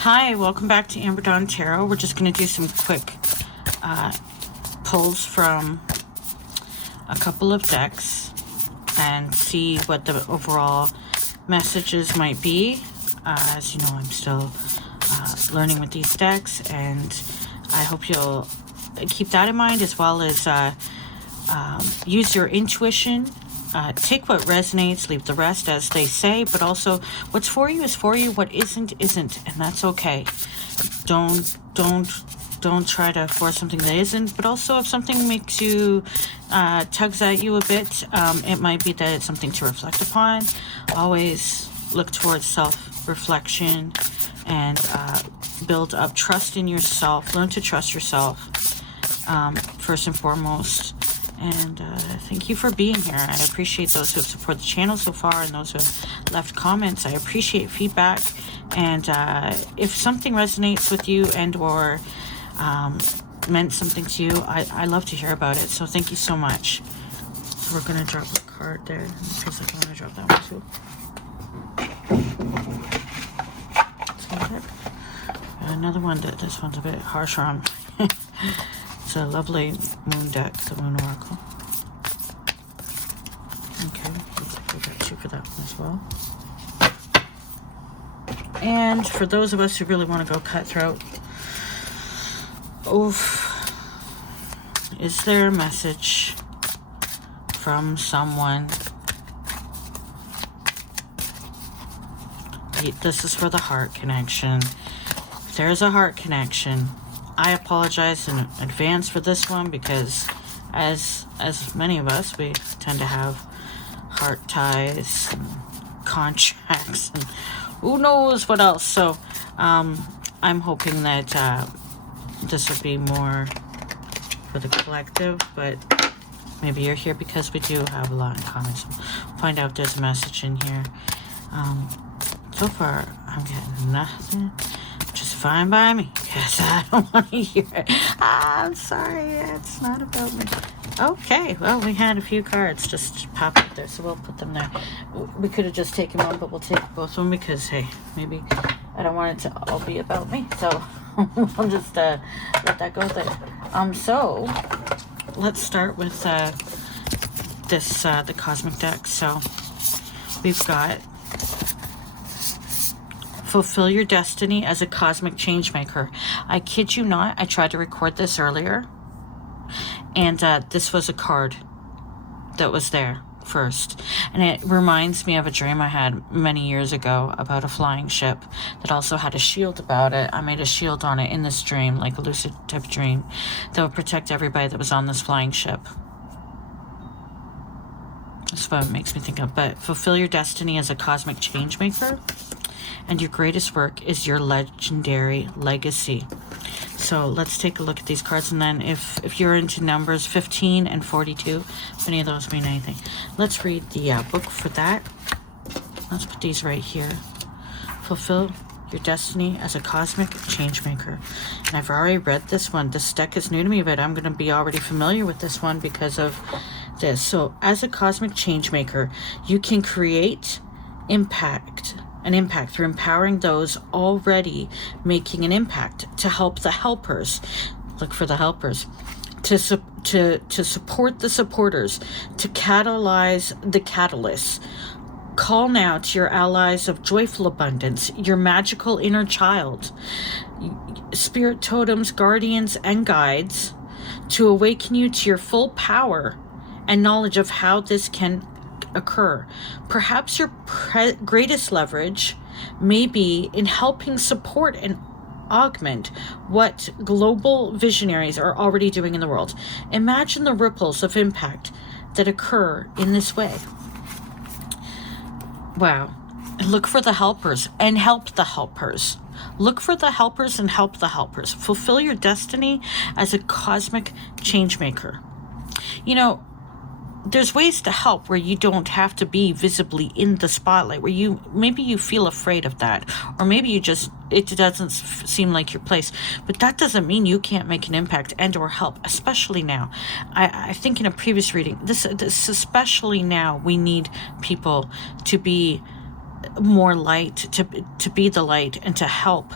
Hi, welcome back to Amber Dawn Tarot. We're just going to do some quick pulls from a couple of decks and see what the overall messages might be. As you know, I'm still learning with these decks, and I hope you'll keep that in mind, as well as use your intuition. Take what resonates, leave the rest, as they say, but also what's for you is for you, what isn't, and that's okay. Don't try to force something that isn't, but also if something makes you, tugs at you a bit, it might be that it's something to reflect upon. Always look towards self-reflection and build up trust in yourself. Learn to trust yourself, first and foremost. And thank you for being here. I appreciate those who have supported the channel so far and those who have left comments. I appreciate feedback. And if something resonates with you and or meant something to you, I love to hear about it. So thank you so much. So we're going to drop a card there. Because I want to drop that one too. Another one that this one's a bit harsher on. It's a lovely moon deck, the Moon Oracle. Okay, we'll get you for that one as well. And for those of us who really want to go cutthroat, is there a message from someone? This is for the heart connection. If there's a heart connection, I apologize in advance for this one, because as many of us, we tend to have heart ties and contracts and who knows what else. So I'm hoping that this will be more for the collective, but maybe you're here because we do have a lot in common. So we'll find out if there's a message in here. So far, I'm getting nothing. Just fine by me, because I don't want to hear it. I'm sorry, it's not about me. Okay, well, we had a few cards just pop up there, so we'll put them there. We could have just taken one, but we'll take both of them because, hey, maybe I don't want it to all be about me. So I'll just let that go there. So let's start with the Cosmic deck. So we've got fulfill your destiny as a cosmic change maker. I kid you not, I tried to record this earlier, and this was a card that was there first. And it reminds me of a dream I had many years ago about a flying ship that also had a shield about it. I made a shield on it in this dream, like a lucid type dream, that would protect everybody that was on this flying ship. That's what it makes me think of. But fulfill your destiny as a cosmic change maker. And your greatest work is your legendary legacy. So let's take a look at these cards, and then if you're into numbers 15 and 42, if any of those mean anything, let's read the book for that. Let's put these right here. Fulfill your destiny as a cosmic change maker. And I've already read this one. This deck is new to me, but I'm going to be already familiar with this one because of this. So as a cosmic change maker, you can create an impact through empowering those already making an impact, to help the helpers. Look for the helpers. To support the supporters, to catalyze the catalysts. Call now to your allies of joyful abundance, your magical inner child, spirit totems, guardians, and guides, to awaken you to your full power and knowledge of how this can occur. Perhaps your greatest leverage may be in helping support and augment what global visionaries are already doing in the world. Imagine the ripples of impact that occur in this way. Wow. Look for the helpers and help the helpers. Look for the helpers and help the helpers. Fulfill your destiny as a cosmic change maker. You know, there's ways to help where you don't have to be visibly in the spotlight, where maybe you feel afraid of that, or maybe it doesn't seem like your place, but that doesn't mean you can't make an impact and or help, especially now. I think in a previous reading, this especially now, we need people to be more light, to be the light, and to help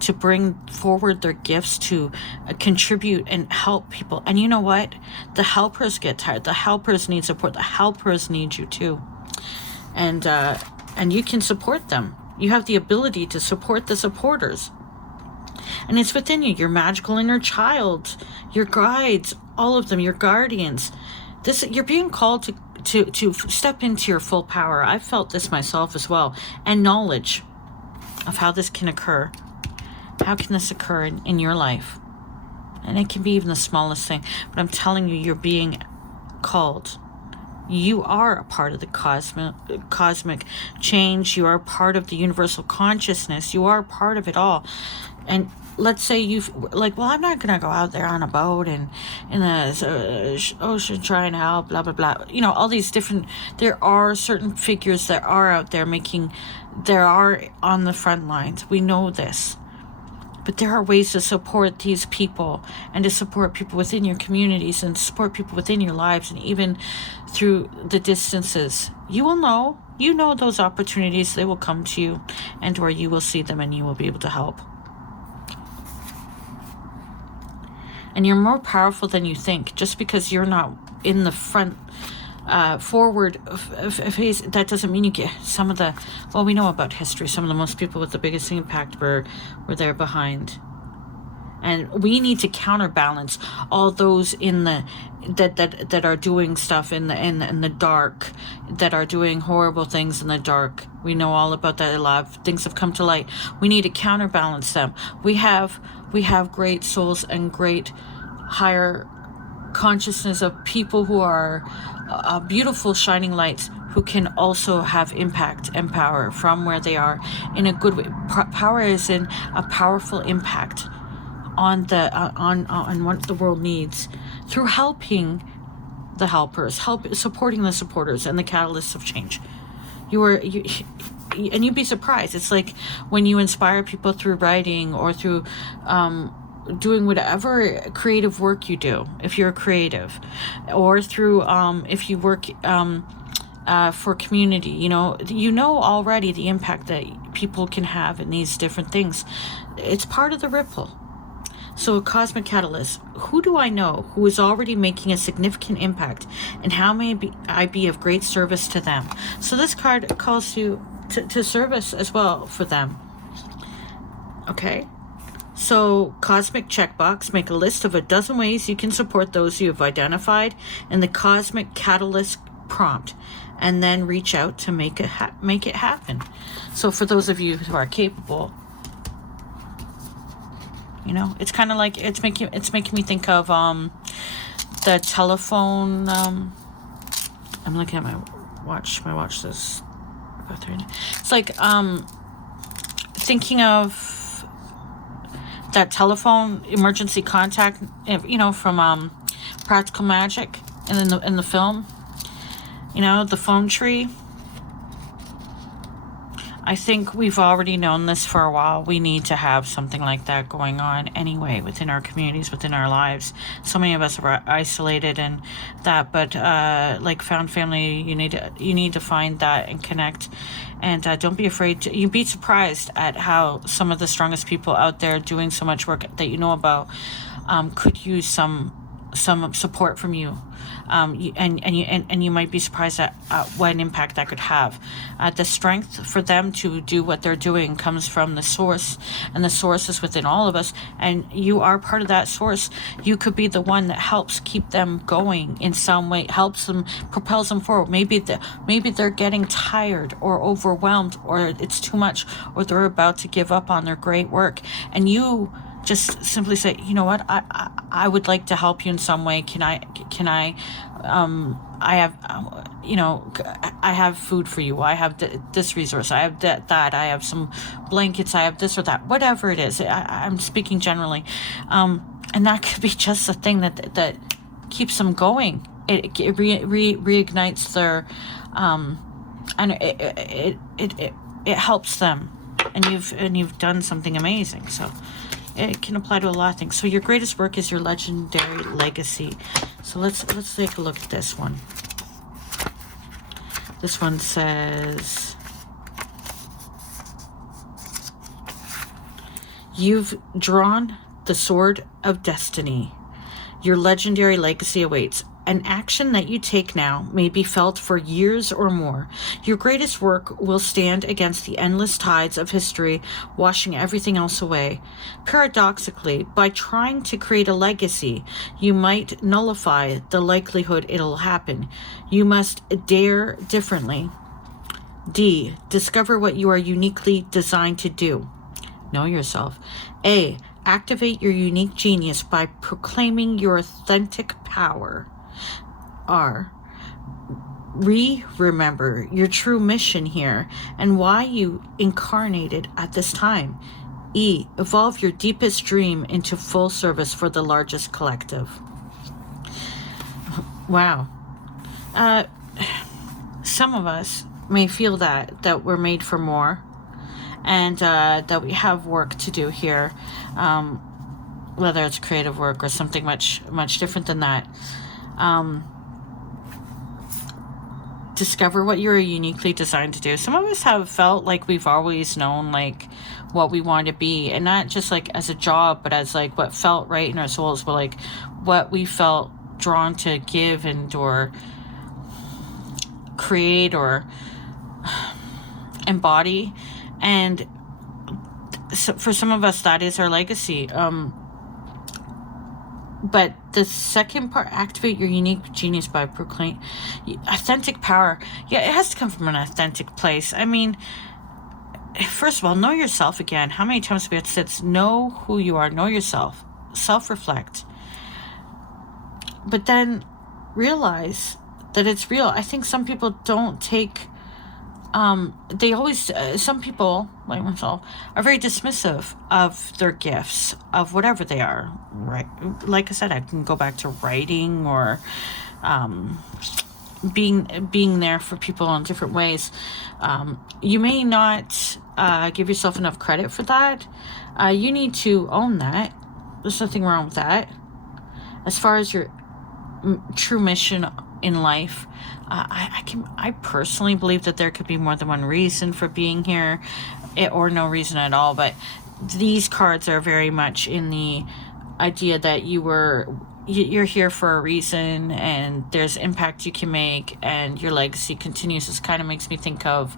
to bring forward their gifts, to contribute and help people. And you know what? The helpers get tired. The helpers need support. The helpers need you too. And you can support them. You have the ability to support the supporters. And it's within you, your magical inner child, your guides, all of them, your guardians. You're being called to step into your full power. I've felt this myself as well. And knowledge of how this can occur. How can this occur in your life? And it can be even the smallest thing. But I'm telling you, you're being called. You are a part of the cosmic change. You are a part of the universal consciousness. You are a part of it all. And let's say you've well, I'm not going to go out there on a boat and in the ocean trying to help, blah, blah, blah. All these different, there are certain figures that are out there there are on the front lines. We know this. But there are ways to support these people and to support people within your communities and to support people within your lives, and even through the distances. You will know. You know those opportunities. They will come to you, and or you will see them and you will be able to help. And you're more powerful than you think. Just because you're not in the front forward phase, that doesn't mean you get some of the, well, we know about history, some of the most people with the biggest impact were there behind. And we need to counterbalance all those in the that are doing stuff in the dark, that are doing horrible things in the dark. We know all about that. A lot of things have come to light. We need to counterbalance them. We have great souls and great higher consciousness of people who are beautiful shining lights, who can also have impact and power from where they are in a good way. Power is in a powerful impact on what the world needs through helping the helpers, supporting the supporters and the catalysts of change. And you'd be surprised. It's like when you inspire people through writing or through doing whatever creative work you do, if you're creative, or through if you work for community, you know already the impact that people can have in these different things. It's part of the ripple. So a cosmic catalyst, who do I know who is already making a significant impact, and how may I be of great service to them? So this card calls you to service as well for them. Okay? So cosmic checkbox, make a list of a dozen ways you can support those you have identified in the cosmic catalyst prompt, and then reach out to make it happen. So for those of you who are capable, it's kind of like it's making me think of the telephone. I'm looking at my watch. My watch says about 30. It's like thinking of that telephone emergency contact, from Practical Magic, and in the film, the phone tree. I think we've already known this for a while. We need to have something like that going on anyway within our communities, within our lives. So many of us are isolated and that, but like found family, you need to find that and connect. And don't be afraid to. You'd be surprised at how some of the strongest people out there doing so much work that you know about could use some support from you. And you might be surprised at what an impact that could have. The strength for them to do what they're doing comes from the source, and the source is within all of us, and you are part of that source. You could be the one that helps keep them going in some way, helps them, propels them forward. Maybe they're getting tired or overwhelmed, or it's too much, or they're about to give up on their great work, and you just simply say, you know what, I would like to help you in some way. Can I I have food for you. I have this resource. I have that. I have some blankets. I have this or that. Whatever it is, I'm speaking generally, and that could be just a thing that keeps them going. It reignites their, and it helps them, and you've done something amazing. So it can apply to a lot of things. So your greatest work is your legendary legacy. So let's take a look at this one. This one says, You've drawn the sword of destiny. Your legendary legacy awaits. An action that you take now may be felt for years or more. Your greatest work will stand against the endless tides of history, washing everything else away. Paradoxically, by trying to create a legacy, you might nullify the likelihood it'll happen. You must dare differently. D. Discover what you are uniquely designed to do. Know yourself. A. Activate your unique genius by proclaiming your authentic power. R. Remember your true mission here and why you incarnated at this time. E. Evolve your deepest dream into full service for the largest collective. Wow. Some of us may feel that we're made for more, and that we have work to do here, whether it's creative work or something much different than that. Discover what you're uniquely designed to do. Some of us have felt like we've always known like what we want to be, and not just like as a job, but as like what felt right in our souls, but like what we felt drawn to give and or create or embody. And so for some of us, that is our legacy. But the second part, activate your unique genius by proclaim authentic power. Yeah, it has to come from an authentic place. I mean, first of all, know yourself again. How many times have we had said, know who you are, know yourself, self-reflect. But then realize that it's real. I think some people don't take, they always, some people, like myself, are very dismissive of their gifts, of whatever they are, right? Like I said, I can go back to writing or being there for people in different ways. You may not give yourself enough credit for that. You need to own that. There's nothing wrong with that. As far as your true mission in life, I personally believe that there could be more than one reason for being here, or no reason at all. But these cards are very much in the idea that you're here for a reason, and there's impact you can make, and your legacy continues. This kind of makes me think of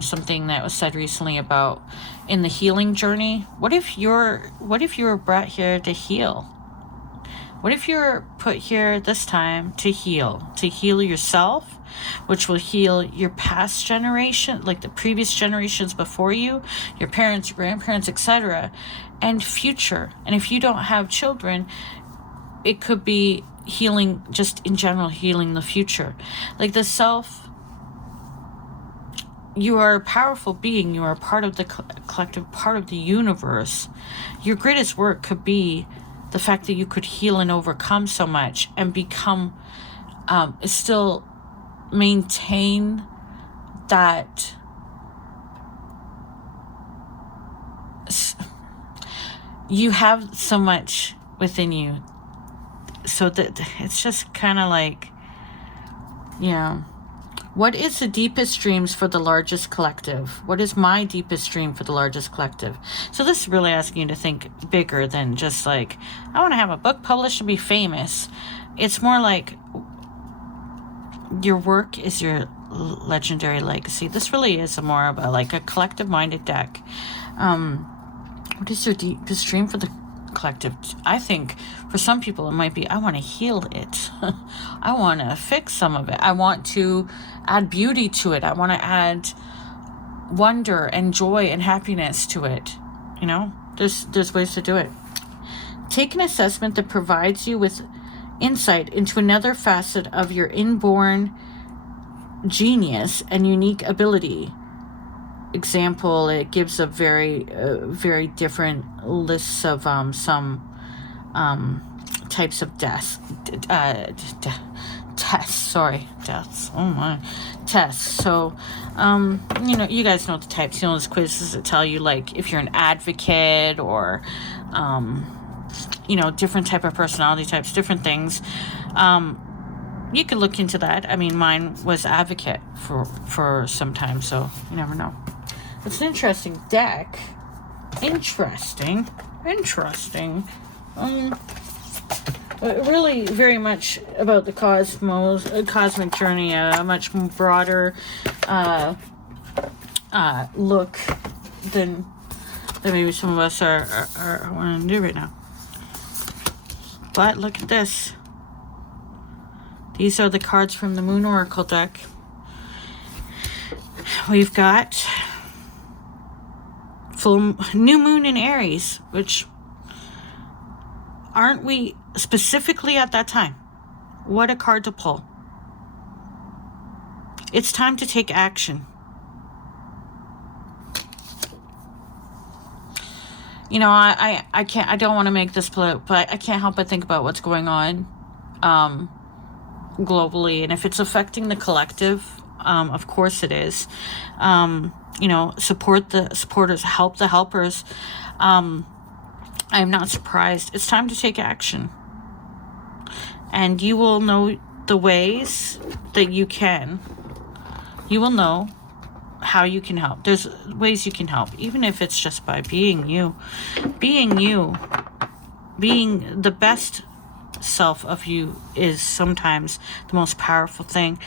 something that was said recently about in the healing journey. What if you were brought here to heal? What if you're put here this time to heal yourself, which will heal your past generation, like the previous generations before you, your parents, your grandparents, etc., and future. And if you don't have children, it could be healing, just in general, healing the future. Like the self, you are a powerful being. You are part of the collective, part of the universe. Your greatest work could be the fact that you could heal and overcome so much and become, still maintain that you have so much within you, so that it's just kind of like, yeah. What is the deepest dreams for the largest collective? What is my deepest dream for the largest collective? So this is really asking you to think bigger than just like, I want to have a book published and be famous. It's more like your work is your legendary legacy. This really is more of a collective-minded deck. What is your deepest dream for the collective? I think for some people it might be, I want to heal it. I want to fix some of it. I want to add beauty to it. I want to add wonder and joy and happiness to it. You know, there's ways to do it. Take an assessment that provides you with insight into another facet of your inborn genius and unique ability. Example, it gives a very different lists of some types of deaths. Oh my, tests. So, you guys know the types. You know, those quizzes that tell you like if you're an advocate or, different type of personality types, different things. You could look into that. I mean, mine was advocate for some time, so you never know. It's an interesting deck. Interesting. Really very much about the cosmic journey, a much broader look than maybe some of us are wanting to do right now. But look at this. These are the cards from the Moon Oracle deck. We've got full new moon in Aries, which aren't we specifically at that time? What a card to pull. It's time to take action. You know, I don't want to make this political, but I can't help but think about what's going on globally, and if it's affecting the collective, of course it is. You know, support the supporters, help the helpers. I'm not surprised. It's time to take action. And you will know the ways that you can. You will know how you can help. There's ways you can help, even if it's just by being you. Being you, being the best self of you is sometimes the most powerful thing.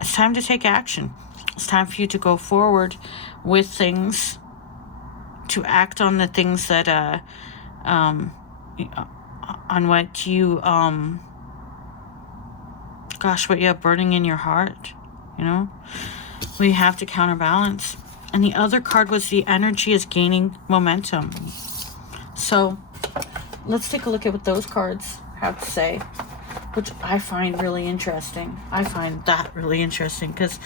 It's time to take action. It's time for you to go forward with things, to act on the things that on what you what you have burning in your heart. You know, we have to counterbalance. And the other card was the energy is gaining momentum. So let's take a look at what those cards have to say, which I find really interesting. I find that really interesting because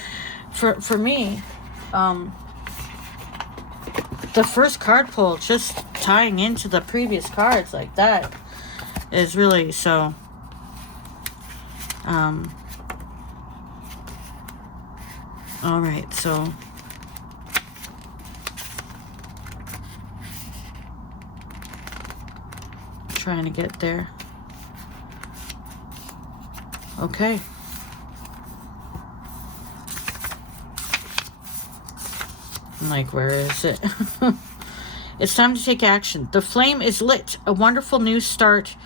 for me, the first card pull, just tying into the previous cards like that, is really so. All right, so trying to get there. Okay. I'm like, where is it? It's time to take action. The flame is lit. A wonderful new start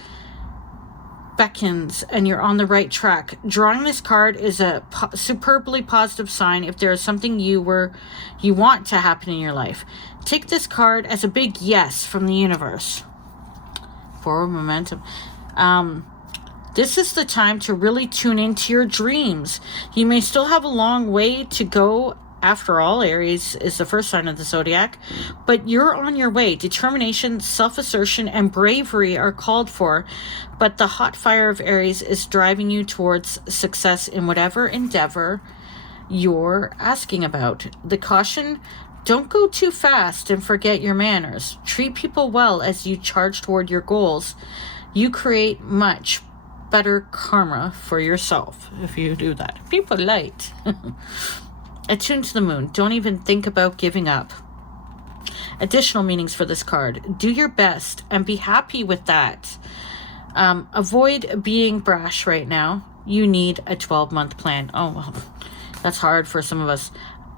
beckons, and you're on the right track. Drawing this card is a superbly positive sign if there is something you want to happen in your life. Take this card as a big yes from the universe. Forward momentum. This is the time to really tune into your dreams. You may still have a long way to go. After all, Aries is the first sign of the zodiac, but you're on your way. Determination, self-assertion, and bravery are called for, but the hot fire of Aries is driving you towards success in whatever endeavor you're asking about. The caution: don't go too fast and forget your manners. Treat people well as you charge toward your goals. You create much better karma for yourself if you do that. Be polite. Attuned to the moon. Don't even think about giving up. Additional meanings for this card. Do your best and be happy with that. Avoid being brash right now. You need a 12-month plan. Oh, well, that's hard for some of us.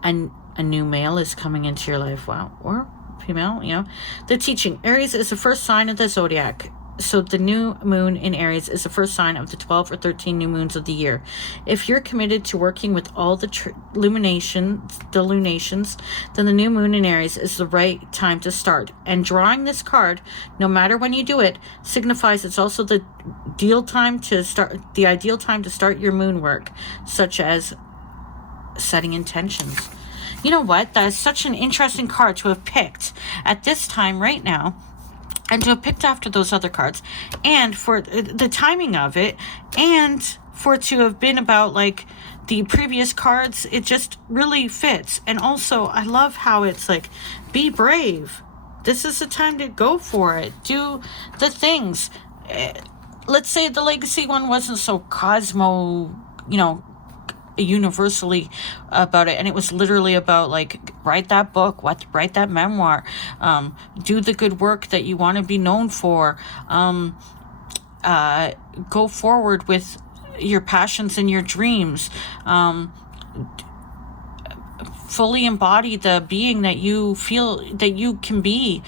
And a new male is coming into your life. Wow. Or female, you know. The teaching. Aries is the first sign of the zodiac. So the new moon in Aries is the first sign of the 12 or 13 new moons of the year. If you're committed to working with all the lunations, then the new moon in Aries is the right time to start. And drawing this card, no matter when you do it, signifies it's also the ideal time to start your moon work, such as setting intentions. You know what? That is such an interesting card to have picked at this time right now. And to have picked after those other cards, and for the timing of it, and for it to have been about like the previous cards, it just really fits. And also, I love how it's like, be brave. This is the time to go for it. Do the things. Let's say the legacy one wasn't so universally about it, and it was literally about like write that book, write that memoir, do the good work that you want to be known for, go forward with your passions and your dreams, fully embody the being that you feel that you can be.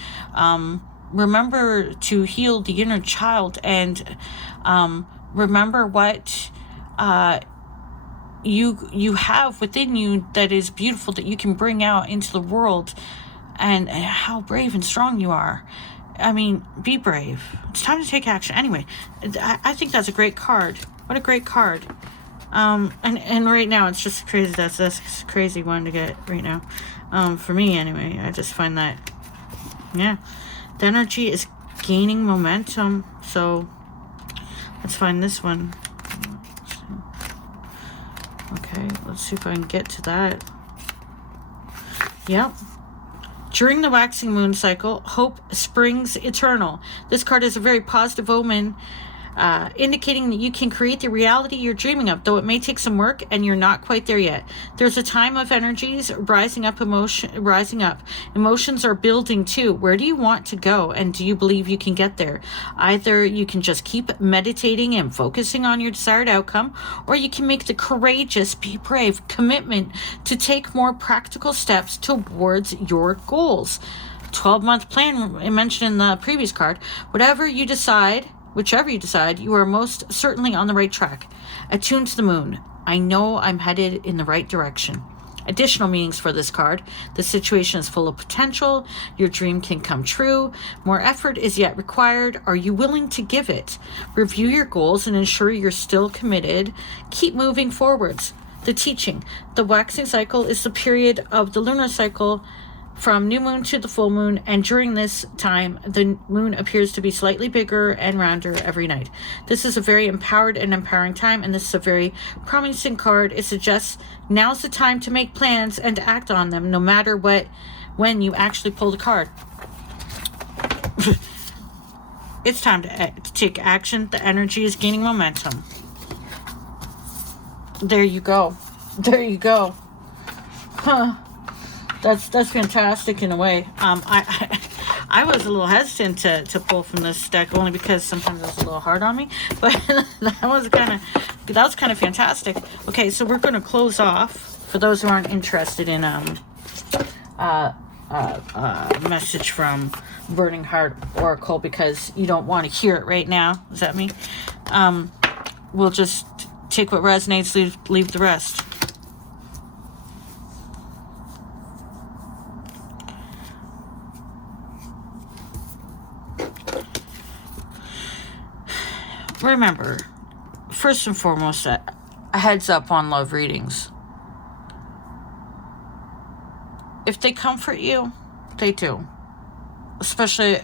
Remember to heal the inner child, and remember what you have within you that is beautiful, that you can bring out into the world, and how brave and strong you are. I mean, be brave. It's time to take action. Anyway, I think that's a great card. What a great card. And right now it's just crazy. That's a crazy one to get right now. For me anyway, I just find that, yeah, the energy is gaining momentum. So let's find this one. Okay, let's see if I can get to that. Yep. During the waxing moon cycle, hope springs eternal. This card is a very positive omen, indicating that you can create the reality you're dreaming of, though it may take some work and you're not quite there yet. There's a time of energies rising up. Emotions are building too. Where do you want to go, and do you believe you can get there? Either you can just keep meditating and focusing on your desired outcome, or you can make the courageous, be brave commitment to take more practical steps towards your goals. 12-month plan I mentioned in the previous card. Whichever you decide, you are most certainly on the right track. Attuned to the moon. I know I'm headed in the right direction. Additional meanings for this card. The situation is full of potential. Your dream can come true. More effort is yet required. Are you willing to give it? Review your goals and ensure you're still committed. Keep moving forwards. The teaching. The waxing cycle is the period of the lunar cycle from new moon to the full moon, and during this time, the moon appears to be slightly bigger and rounder every night. This is a very empowered and empowering time, and this is a very promising card. It suggests now's the time to make plans and to act on them, no matter when you actually pull the card. It's time to take action. The energy is gaining momentum. There you go. There you go. Huh. That's fantastic in a way. I was a little hesitant to pull from this deck, only because sometimes it was a little hard on me, but that was kind of fantastic. Okay, so we're going to close off for those who aren't interested in message from Burning Heart Oracle, because you don't want to hear it right now. Is that me? We'll just take what resonates, leave the rest. Remember, first and foremost, a heads up on love readings. If they comfort you, they do. Especially,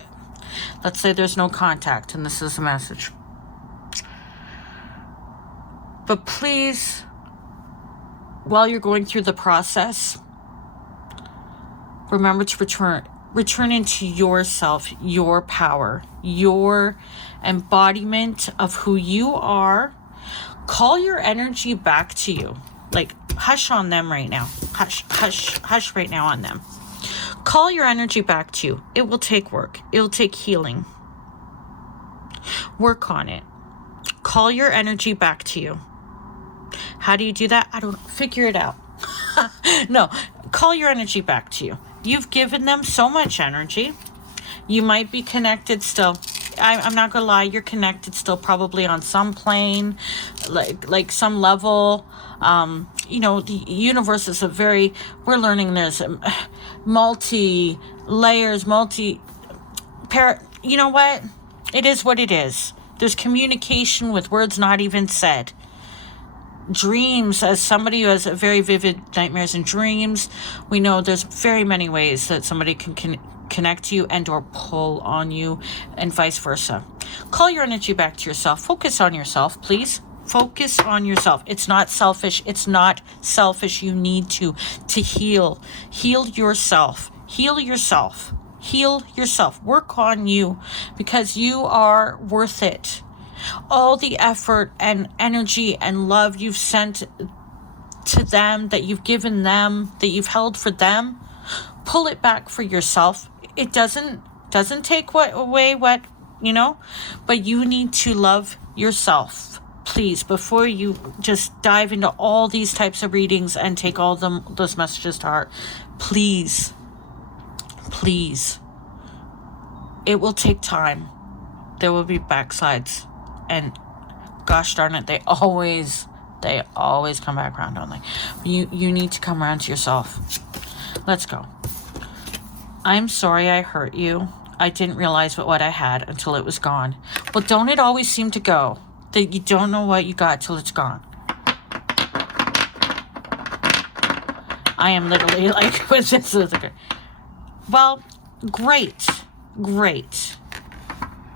let's say there's no contact and this is a message. But please, while you're going through the process, remember to return into yourself, your power, your embodiment of who you are. Call your energy back to you. Like, hush on them right now. Hush right now on them. Call your energy back to you. It will take work. It will take healing. Work on it. Call your energy back to you. How do you do that? I don't figure it out. No, call your energy back to you. You've given them so much energy. You might be connected still. I'm not gonna lie, you're connected still, probably on some plane, like some level. The universe is we're learning there's multi layers, you know what? It is what it is. There's communication with words not even said. Dreams, as somebody who has very vivid nightmares and dreams, we know there's very many ways that somebody can connect to you and or pull on you, and vice versa. Call your energy back to yourself. Focus on yourself, please. Focus on yourself. It's not selfish. You need to heal yourself. Heal yourself. Work on you, because you are worth it. All the effort and energy and love you've sent to them, that you've given them, that you've held for them, pull it back for yourself. It doesn't take away what, but you need to love yourself. please, before you just dive into all these types of readings and take all those messages to heart, please, it will take time. There will be backsides, and gosh darn it, they always come back around, don't they? You need to come around to yourself. Let's go. I'm sorry I hurt you. I didn't realize what I had until it was gone. Well, don't it always seem to go? That you don't know what you got till it's gone. I am literally like, with this. Well, great.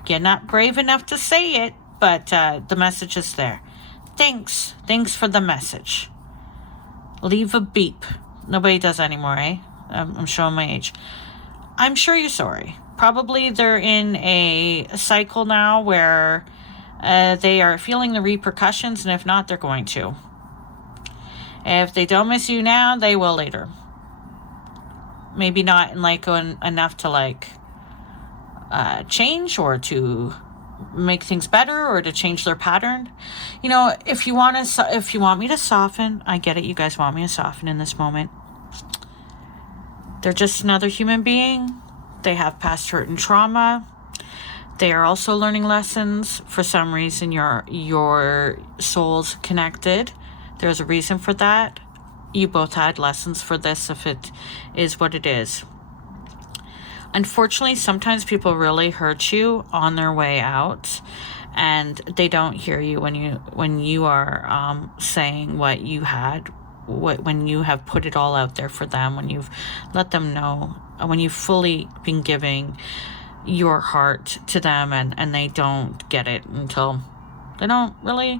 You're not brave enough to say it, but the message is there. Thanks for the message. Leave a beep. Nobody does that anymore, eh? I'm showing my age. I'm sure you're sorry. Probably they're in a cycle now where they are feeling the repercussions, and if not, they're going to. If they don't miss you now, they will later. Maybe not in like enough to like change or to make things better or to change their pattern. You know, if you want me to soften, I get it. You guys want me to soften in this moment. They're just another human being. They have past hurt and trauma. They are also learning lessons. For some reason, your souls connected. There's a reason for that. You both had lessons for this, if it is what it is. Unfortunately, sometimes people really hurt you on their way out, and they don't hear you when you are saying what you had, when you have put it all out there for them, when you've let them know, when you've fully been giving your heart to them, and they don't get it until they don't really.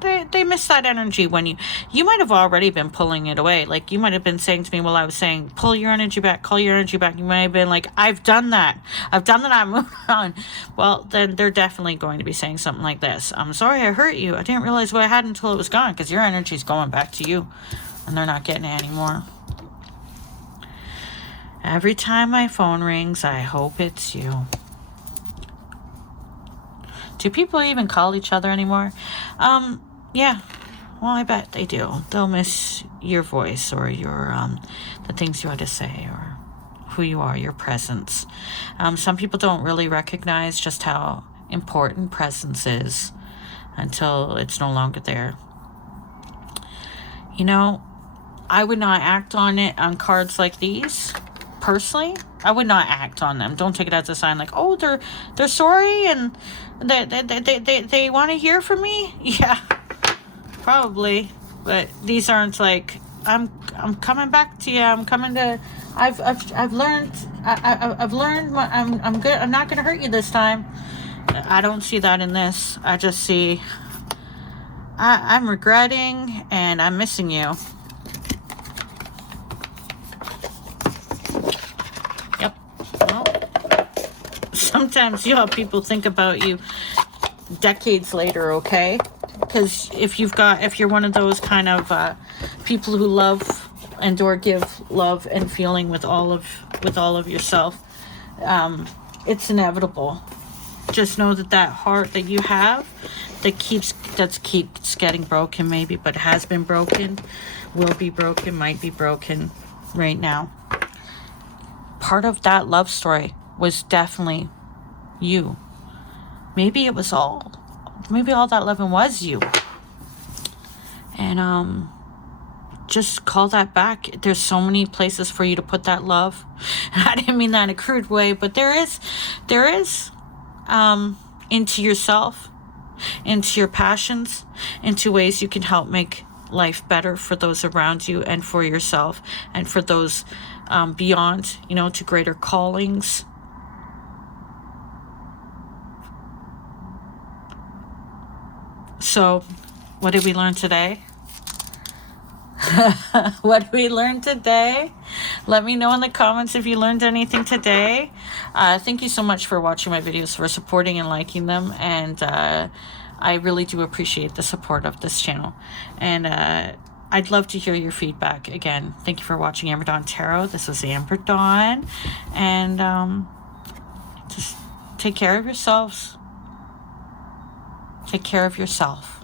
They miss that energy when you might have already been pulling it away. Like, you might have been saying to me while I was saying, pull your energy back, call your energy back. You might have been like, I've done that, I'm moving on. Well, then they're definitely going to be saying something like this. I'm sorry I hurt you. I didn't realize what I had until it was gone, because your energy's going back to you, and they're not getting it anymore. Every time my phone rings, I hope it's you. Do people even call each other anymore? Yeah, well, I bet they do. They'll miss your voice or your, the things you had to say, or who you are, your presence. Some people don't really recognize just how important presence is until it's no longer there. You know, I would not act on it on cards like these. Personally, I would not act on them. Don't take it as a sign like, oh, they're sorry and they want to hear from me. Yeah, probably. But these aren't like, I'm coming back to you. I'm coming to. I've learned. I've learned. I'm good. I'm not gonna hurt you this time. I don't see that in this. I just see. I'm regretting and I'm missing you. Sometimes people think about you decades later, okay? Because if you're one of those kind of people who love and or give love and feeling with all of yourself, it's inevitable. Just know that heart that you have that keeps getting broken, maybe, but has been broken, will be broken, might be broken right now. Part of that love story was definitely you. Maybe all that loving was you. And just call that back. There's so many places for you to put that love. I didn't mean that in a crude way, but there is into yourself, into your passions, into ways you can help make life better for those around you and for yourself and for those beyond, to greater callings. So, what did we learn today? What did we learn today? Let me know in the comments if you learned anything today. Thank you so much for watching my videos, for supporting and liking them. And I really do appreciate the support of this channel. And I'd love to hear your feedback. Again, thank you for watching Amber Dawn Tarot. This was Amber Dawn. And just take care of yourselves. Take care of yourself.